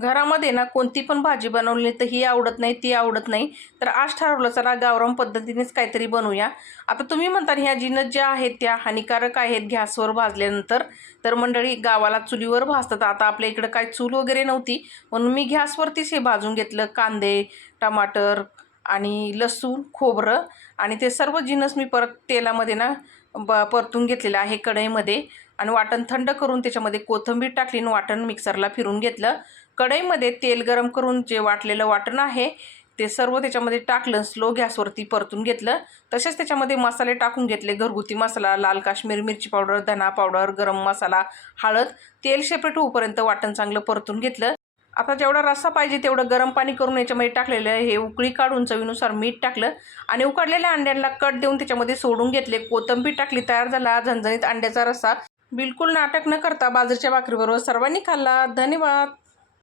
घरामध्ये ना कोणती पण भाजी बनवली तर ही आवडत नाही, ती आवडत नाही. तर आज ठरवलं चला गावरान पद्धतीनेच काहीतरी बनवूया. आता तुम्ही म्हणता ह्या जिन्नस ज्या आहेत त्या हानिकारक आहेत गॅसवर भाजल्यानंतर. तर मंडळी गावाला चुलीवर भाजतात. आता आपल्या इकडं काय चूल वगैरे नव्हती म्हणून मी गॅसवरतीच हे भाजून घेतलं. कांदे, टमाटर आणि लसूण, खोबरं आणि ते सर्व जिन्नस मी परत तेलामध्ये ना परतून घेतलेलं आहे कढईमध्ये. आणि वाटण थंड करून त्याच्यामध्ये कोथिंबीर टाकली आणि वाटण मिक्सरला फिरून घेतलं. कढईमध्ये तेल गरम करून जे वाटलेलं वाटण आहे ते सर्व त्याच्यामध्ये टाकलं. स्लो गॅसवरती परतून घेतलं. तसेच त्याच्यामध्ये मसाले टाकून घेतले. घरगुती मसाला, लाल काश्मीरी मिरची पावडर, धना पावडर, गरम मसाला, हळद. तेल सेपरेट होईपर्यंत वाटण चांगलं परतून घेतलं. आता जेवढा रस्सा पाहिजे तेवढं गरम पाणी करून याच्यामध्ये टाकलेलं हे उकळी काढून चवीनुसार मीठ टाकलं आणि उकडलेल्या अंड्यांना कट देऊन त्याच्यामध्ये सोडून घेतले. कोथिंबीर टाकली. तयार झाला झणझणीत अंड्याचा रस्सा. बिलकुल नाटक न करता बाजरीच्या भाकरीबरोबर सर्वांनी खाल्ला. धन्यवाद.